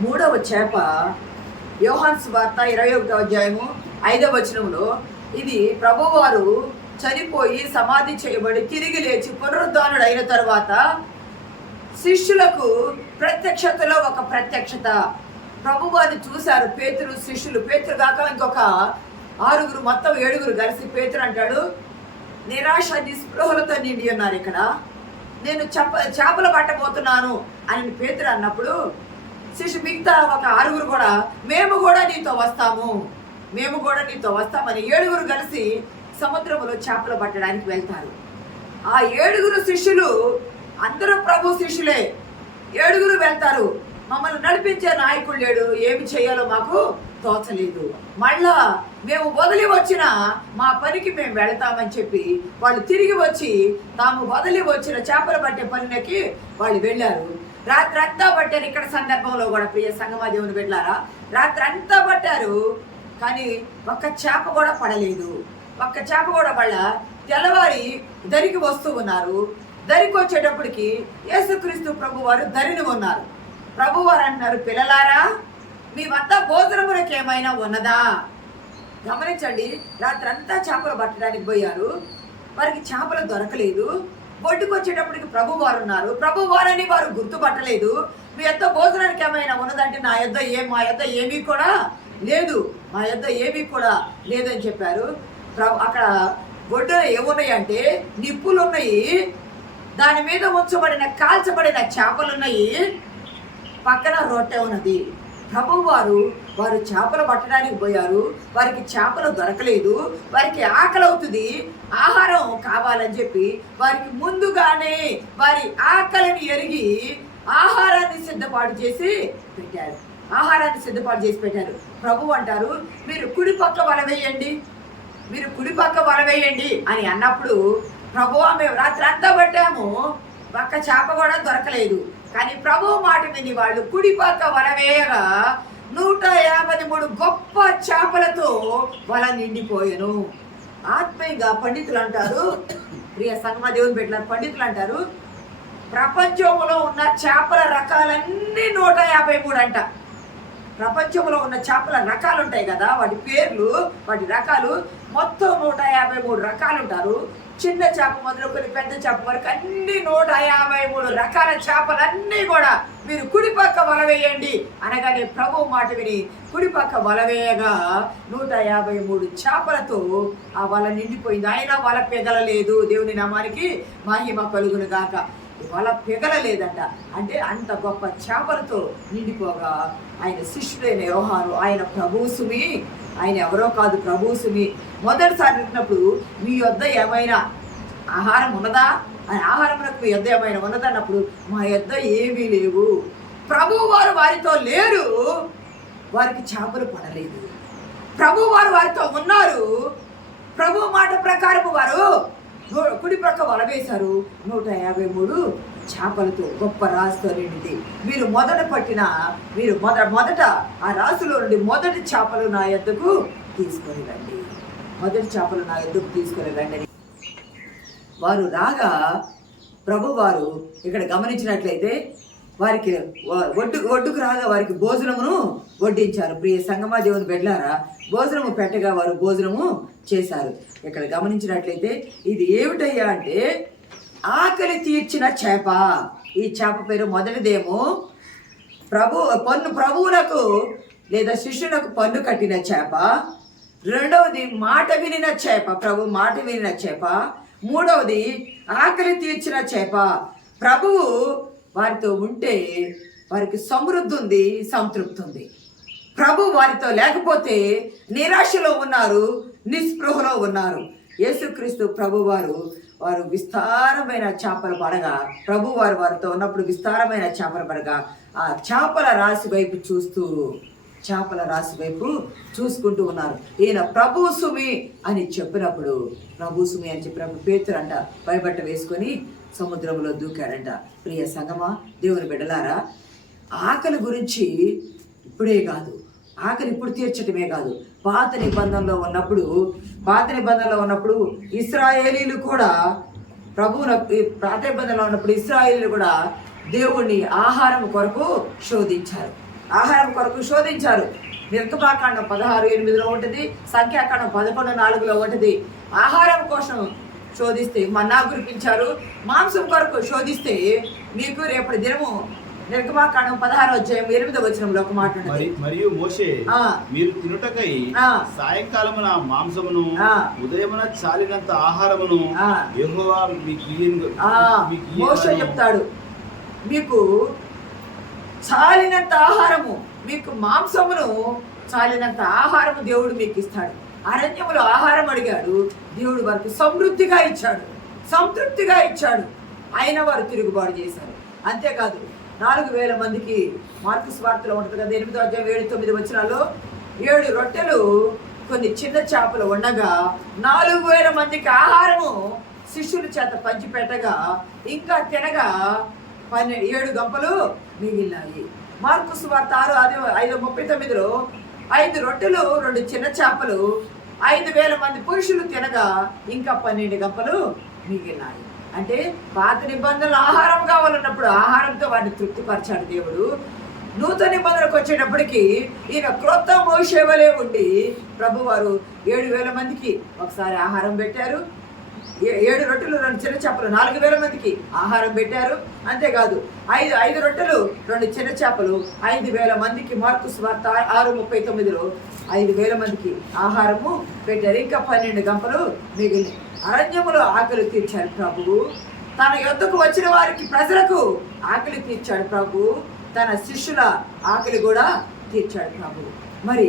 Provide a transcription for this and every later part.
మూడవ చేప యోహాను సువార్త 21వ అధ్యాయము 5వ వచనంలో, ఇది ప్రభువారు చనిపోయి సమాధి చేయబడి తిరిగి లేచి పునరుద్ధానుడైన తర్వాత శిష్యులకు ప్రత్యక్షతలో ఒక ప్రత్యక్షత. ప్రభువారిని చూశారు పేతురు శిష్యులు. పేతురు కాక ఇంకొక 6 మొత్తం 7 కలిసి పేతురు అంటాడు, నిరాశ నిస్పృహలతో నిండి ఉన్నారు ఇక్కడ, నేను చేపలు పట్టబోతున్నాను అని పేతురు అన్నప్పుడు మిగతా ఒక 6 కూడా మేము కూడా నీతో వస్తామని 7 కలిసి సముద్రంలో చేపలు పట్టడానికి వెళ్తారు. ఆ 7 శిష్యులు అందరూ ప్రభు శిష్యులే. 7 వెళ్తారు. మమ్మల్ని నడిపించే నాయకుడు లేడు, ఏమి చేయాలో మాకు తోచలేదు, మళ్ళా మేము వదిలి వచ్చిన మా పనికి మేము వెళ్తామని చెప్పి వాళ్ళు తిరిగి వచ్చి తాము వదిలి వచ్చిన చేపలు పట్టే పనికి వాళ్ళు వెళ్ళారు. రాత్రి అంతా పట్టారు. ఇక్కడ సందర్భంలో కూడా ప్రియ సంగమా దేవుని వెళ్ళారా, రాత్రి అంతా పట్టారు, కానీ ఒక్క చేప కూడా పడలేదు. ఒక్క చేప కూడా పడ తెల్లవారి దరికి వస్తూ ఉన్నారు. దరికి వచ్చేటప్పటికి యేసుక్రీస్తు ప్రభువారు దరిని ఉన్నారు. ప్రభువారు అంటున్నారు, పిల్లలారా మీ వద్ద భోజనములకు ఏమైనా ఉన్నదా? గమనించండి, రాత్రి అంతా చేపలు పట్టడానికి పోయారు, వారికి చేపలు దొరకలేదు. బొడ్డుకు వచ్చేటప్పటికి ప్రభువారు ఉన్నారు. ప్రభువారని వారు గుర్తుపట్టలేదు. మీ యొద్ద భోజనానికి ఏమైనా ఉన్నదంటే మా యొద్ద ఏమీ కూడా లేదు, మా యొద్ద ఏమీ కూడా లేదని చెప్పారు. అక్కడ బొడ్డున ఏమున్నాయి అంటే నిప్పులు ఉన్నాయి, దాని మీద ఉంచబడిన కాల్చబడిన చేపలు ఉన్నాయి, పక్కన రొట్టె ఉన్నది. ప్రభువారు వారు చేపలు పట్టడానికి పోయారు, వారికి చేపలు దొరకలేదు, వారికి ఆకలి అవుతుంది, ఆహారం కావాలని చెప్పి వారికి ముందుగానే వారి ఆకలిని ఎరిగి ఆహారాన్ని సిద్ధపాటు చేసి పెట్టారు. ప్రభు అంటారు, మీరు కుడి పక్క వల వేయండి అని అన్నప్పుడు, ప్రభువా మేము రాత్రి అంతా పట్టాము, పక్క చేప కూడా దొరకలేదు, కానీ ప్రభు మాట విని వాళ్ళు కుడి పక్క వల వేయగా 153 గొప్ప చేపలతో వల నిండిపోయాను. ఆత్మీయంగా పండితులు అంటారు, ప్రియ సంగమ దేవుని పెట్టినారు, పండితులు అంటారు, ప్రపంచంలో ఉన్న చేపల రకాలన్నీ 153 అంట. ప్రపంచంలో ఉన్న చేపల రకాలు ఉంటాయి కదా, వాటి పేర్లు, వాటి రకాలు మొత్తం 153 రకాలు ఉంటారు. చిన్న చేప మొదలుకొని పెద్ద చేప వరకు అన్ని 153 రకాల చేపలన్నీ కూడా మీరు కుడిపక్క వల వేయండి అనగానే ప్రభు మాట విని కుడిపక్క వల వేయగా 153 చేపలతో ఆ వల నిండిపోయింది. అయినా వల పెగలలేదు. దేవుని నామానికి మహిమ కలుగును గాక. వల పెగలలేదంట. అంటే అంత గొప్ప చేపలతో నిండిపోగా ఆయన శిష్యుడైన యోహాను, ఆయన ప్రభువు సుమి, ఆయన ఎవరో కాదు, ప్రభువు సుమి, మొదటిసారి పెట్టినప్పుడు మీ యొద్ద ఏమైనా ఆహారం ఉన్నదా అని, ఆహారమునకు మీ యొద్ద ఏమైనా ఉన్నదన్నప్పుడు మా యొద్ద ఏమీ లేవు. ప్రభువు వారు వారితో లేరు, వారికి చేపలు పడలేదు. ప్రభువు వారు వారితో ఉన్నారు. ప్రభు మాట ప్రకారం వారు కుడి ప్రక్క వల వేశారు. 153 చేపలతో గొప్ప రాసుతో నిండింది. మీరు మొదట ఆ రాసులో నుండి మొదటి చేపలు నా యొద్దకు తీసుకొని రండి. వారు రాగా ప్రభువారు ఇక్కడ గమనించినట్లయితే వారికి ఒడ్డుకు రాగా వారికి భోజనమును వడ్డించారు. ప్రియ సంగమా దేవుని బిడ్డలారా, భోజనము పెట్టగా వారు భోజనము చేశారు. ఇక్కడ గమనించినట్లయితే ఇది ఏమిటయ్యా అంటే ఆకలి తీర్చిన చేప. ఈ చేప పేరు మొదటిదేమో ప్రభువులకు లేదా శిష్యులకు పన్ను కట్టిన చేప. రెండవది మాట వినిన చేప, ప్రభు మాట వినిన చేప. మూడవది ఆకలి తీర్చిన చేప. ప్రభువు వారితో ఉంటే వారికి సమృద్ధి ఉంది, సంతృప్తి ఉంది. ప్రభు వారితో లేకపోతే నిరాశలో ఉన్నారు, నిస్పృహలో ఉన్నారు. యేసుక్రీస్తు ప్రభు వారు విస్తారమైన చేపలు పడగా, ప్రభు వారితో ఉన్నప్పుడు విస్తారమైన చేపలు పడగా ఆ చేపల రాశి వైపు చూసుకుంటూ ఉన్నారు. ఈయన ప్రభు సుమి అని చెప్పినప్పుడు పేతురు అంట పైబట్ట వేసుకొని సముద్రంలో దూకాడంట. ప్రియ సంగమా దేవుని బిడ్డలారా, ఆకలి గురించి ఇప్పుడే కాదు, ఆకలి ఇప్పుడు తీర్చటమే కాదు, పాత నిబంధనలో ఉన్నప్పుడు ఇశ్రాయేలీలు కూడా పాత నిబంధనలో ఉన్నప్పుడు ఇశ్రాయేలీలు కూడా దేవుణ్ణి ఆహారం కొరకు శోధించారు. ఆహారం కొరకు శోధించారు. నిర్గమాకాండం 16:8 ఉంటుంది, సంఖ్యాకాండం 11:4 ఉంటుంది. ఆహారం కోసం శోధిస్తే మన్నా కురిపించారు, మాంసం కొరకు శోధిస్తే మీకు రేపటి దినము నిర్గమాకాండం 16:8 ఒక మాట ఉన్నది. మరియు మోషే మీరు తినుటకై సాయంకాలమున మాంసమును ఉదయమున చాలినంత ఆహారమును యెహోవా మోషే చెప్తాడు, మీకు చాలినంత ఆహారము, మీకు మాంసమును చాలినంత ఆహారము దేవుడు మీకు ఇస్తాడు. అరణ్యములో ఆహారం అడిగాడు, దేవుడు వారికి సమృద్ధిగా ఇచ్చాడు, సంతృప్తిగా ఇచ్చాడు. అయిన వారు తిరుగుబాటు చేశారు. అంతేకాదు 4,000 మందికి మార్కు సువార్తలో ఉంటుంది కదా, 8:7-9 7 రొట్టెలు కొన్ని చిన్న చేపలు ఉండగా 4,000 మందికి ఆహారము శిష్యుల చేత పంచిపెట్టగా ఇంకా తినగా 7 గంపలు మిగిలినాయి. మార్కు సువార్త 6:5-39 5 రొట్టెలు 2 చిన్న చేపలు 5,000 మంది పురుషులు తినగా ఇంకా 12 గంపలు మిగిలినాయి. అంటే పాత నిబంధనలు ఆహారం కావాలన్నప్పుడు ఆహారంతో వారిని తృప్తిపరిచాడు దేవుడు. నూతన నిబంధనకు వచ్చేటప్పటికి ఈయన క్రొత్త మోషే వలె ఉండి ప్రభువారు 7,000 మందికి ఒకసారి ఆహారం పెట్టారు. 7 రొట్టెలు 2 చిన్న చేపలు 4,000 మందికి ఆహారం పెట్టారు. అంతేకాదు 5 రొట్టెలు 2 చిన్న చేపలు 5,000 మందికి మార్కు సువార్త 6:39 5,000 మందికి ఆహారము పెట్టారు. ఇంకా 12 గంపలు మిగిలిన. అరణ్యములో ఆకలి తీర్చాడు ప్రభువు. తన యొద్దకు వచ్చిన వారికి ప్రజలకు ఆకలి తీర్చాడు ప్రభువు. తన శిష్యుల ఆకలి కూడా తీర్చాడు ప్రభువు. మరి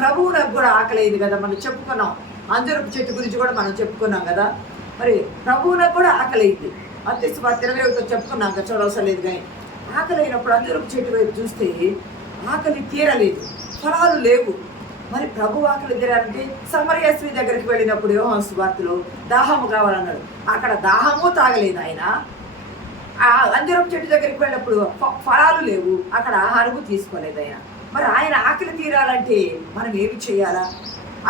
ప్రభువులకు కూడా ఆకలి అయింది కదా, మనం చెప్పుకున్నాం. అంజూరపు చెట్టు గురించి కూడా మనం చెప్పుకున్నాం కదా. మరి ప్రభువులకు కూడా ఆకలి అయింది. మత్తయి 21 చెప్పుకున్నాం కదా, చూడవసరం లేదు. కానీ ఆకలి అయినప్పుడు అంజూరపు చెట్టు వైపు చూస్తే ఆకలి తీరలేదు, ఫలాలు లేవు. మరి ప్రభు ఆకలి తీరాలంటే సమరయ స్త్రీ దగ్గరికి వెళ్ళినప్పుడు యోహాను సువార్తలో దాహము కావాలన్నాడు. అక్కడ దాహము తాగలేదు ఆయన. ఆ అంజూరపు చెట్టు దగ్గరికి వెళ్ళినప్పుడు ఫలాలు లేవు, అక్కడ ఆహారము తీసుకోలేదు ఆయన. మరి ఆయన ఆకలి తీరాలంటే మనం ఏమి చేయాలా?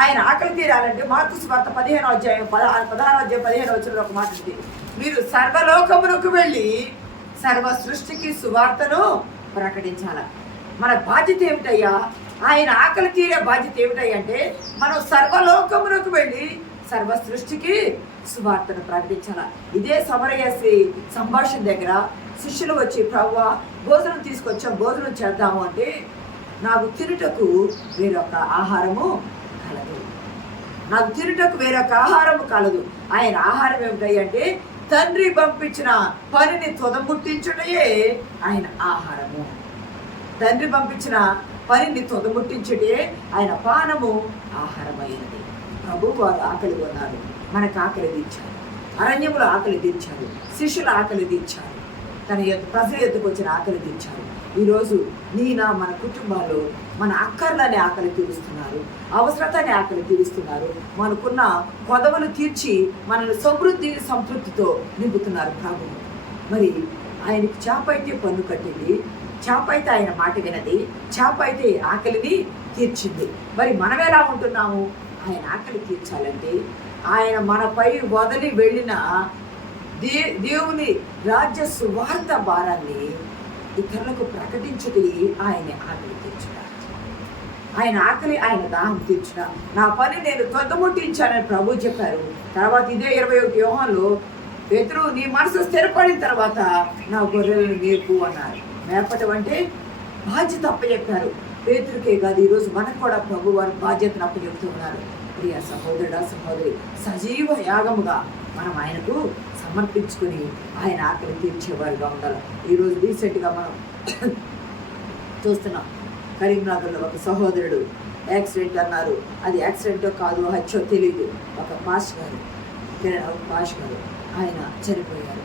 ఆయన ఆకలి తీరాలంటే మార్కు సువార్త 16:15 ఒక మాట ఉంది, మీరు సర్వలోకమునకు వెళ్ళి సర్వ సృష్టికి సువార్తను ప్రకటించాల. మన బాధ్యత ఏమిటయ్యా? ఆయన ఆకలి తీరే బాధ్యత ఏమిటంటే మనం సర్వలోకమునకు వెళ్ళి సర్వ సృష్టికి సువార్తను ప్రకటించాల. ఇదే సమరయ స్త్రీ సంభాషణ దగ్గర శిష్యులు వచ్చి ప్రభువా భోజనం తీసుకొచ్చాం, భోజనం చేద్దాము అంటే నాకు తినుటకు వేరొక ఆహారము కలదు, నాకు తినుటకు వేరొక ఆహారము కలదు. ఆయన ఆహారం ఏమిటంటే తండ్రి పంపించిన పనిని తొదముట్టించుటయే ఆయన ఆహారము. తండ్రి పంపించిన పనిని తొదముట్టించుటే ఆయన పానము ఆహారమైనది. ప్రభు వారు ఆకలి కొన్నారు, మనకు ఆకలి తీర్చారు. అరణ్యములో ఆకలి తీర్చారు, శిష్యుల ఆకలి తీర్చారు, తన ప్రజల ఎత్తుకు వచ్చిన ఆకలి తీర్చారు. ఈరోజు మన కుటుంబాల్లో మన అక్కర్లని ఆకలి తీరుస్తున్నారు, అవసరతని ఆకలి తీరుస్తున్నారు, మనకున్న కొదవలు తీర్చి మనల్ని సంతృప్తితో నింపుతున్నారు ప్రభు. మరి ఆయనకి చేప అయితే పన్ను కట్టింది, చేప అయితే ఆయన మాట వినది, చేప అయితే ఆకలిని తీర్చింది. మరి మనం ఎలా ఉంటున్నాము? ఆయన ఆకలి తీర్చాలంటే ఆయన మనపై వదిలి వెళ్ళిన దేవుని రాజ్య సువార్త భారాన్ని ఇతరులకు ప్రకటించుటి ఆయన ఆకలి తీర్చుట. ఆయన ఆకలి, ఆయన దాహం తీర్చుట. నా పని నేను తొందముట్టించానని ప్రభు చెప్పారు. తర్వాత ఇదే 21 యోహానులో పేతురు నీ మనసు స్థిరపడిన తర్వాత నా గొర్రెలను మేపు అన్నారు. మేపటం అంటే బాధ్యత అప్పచెప్పారు. పేతురుకే కాదు, ఈరోజు మనకు కూడా ప్రభు వారి బాధ్యతను అప్పచెప్తూ ఉన్నారు. ప్రియ సహోదరుడా సహోదరి, సజీవ యాగముగా మనం ఆయనకు సమర్పించుకుని ఆయన ఆకలి తీర్చేవారుగా ఉండాలి. ఈరోజు రీసెంట్గా మనం చూస్తున్నాం, కరీంనగర్లో ఒక సహోదరుడు యాక్సిడెంట్ అన్నారు. అది యాక్సిడెంటో కాదు హత్యో తెలియదు. ఒక పాస్ గారు ఆయన చనిపోయారు.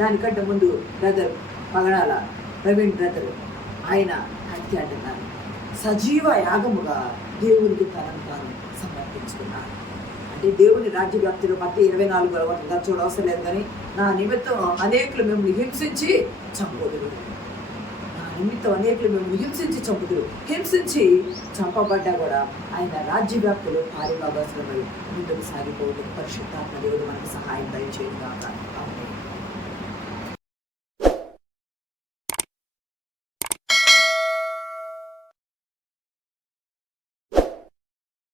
దానికంటే ముందు బ్రదర్ పగడాల ప్రవీణ్ బ్రదర్ ఆయన హత్య అంటున్నారు. సజీవ యాగముగా దేవునికి తనను తాను సమర్పించుకున్నారు. అంటే దేవుని రాజ్య వ్యాప్తిలో మధ్య 24 చూడవసరం లేదు. కానీ నా నిమిత్తం అనేకులు మిమ్మల్ని హింసించి చంపుదురు, నా నిమిత్తం అనేకులు మిమ్మల్ని హింసించి చంపుదురు. హింసించి చంపబడ్డా కూడా ఆయన రాజ్య వ్యాప్తిలో పారిభాగాసులపై ముందుకు సాగిపోవడం పరిశుద్ధాత్మ దేవుడు మనకు సహాయం దయచేయగా.